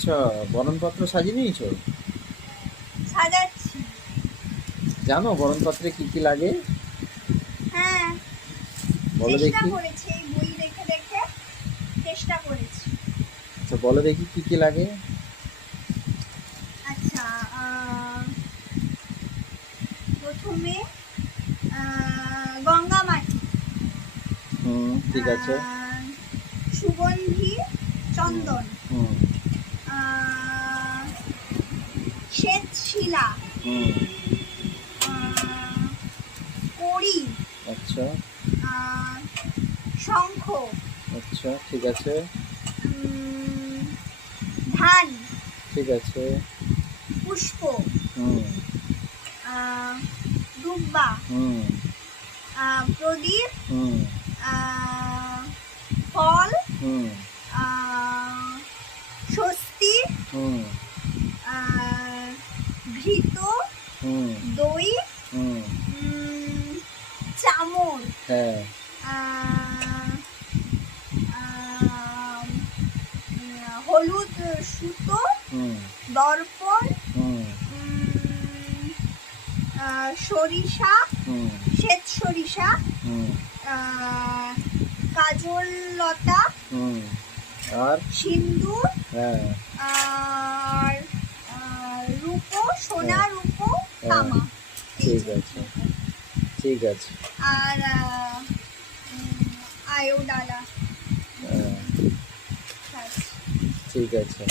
আচ্ছা, বরণপত্র সাজিয়ে নিয়েছো? সাজাচ্ছি। জানো বরণপত্রে কি কি লাগে? হ্যাঁ, বলো চেষ্টা দেখি। করেছি, এই বই দেখে দেখে চেষ্টা করেছি। আচ্ছা, বলো দেখি কি কি লাগে। আচ্ছা, প্রথমে গঙ্গা মাটি, ঠিক আছে। সুগন্ধি চন্দন, হুম শ্বেত শিলা, হুম কড়ি, আচ্ছা শঙ্খ, আচ্ছা, ঠিক আছে। ধান, ঠিক আছে। পুষ্প, হুম দুব্বা, হুম প্রদীপ, হুম ফল, হুম স্বস্তি, হুম ঘৃত, হুম দই, হুম চামর, হ্যাঁ। হলুদ সুতো, হুম দর্পণ, হুম সরিষা, হুম শ্বেত সরিষা, হুম কাজল লতা, হুম আর সিন্দুর, হ্যাঁ আর রূপো, সোনা, হ্যাঁ রূপো, হ্যাঁ তামা। ঠিক আছে, ঠিক আছে। আর আয়োডালা। হ্যাঁ, ঠিক আছে।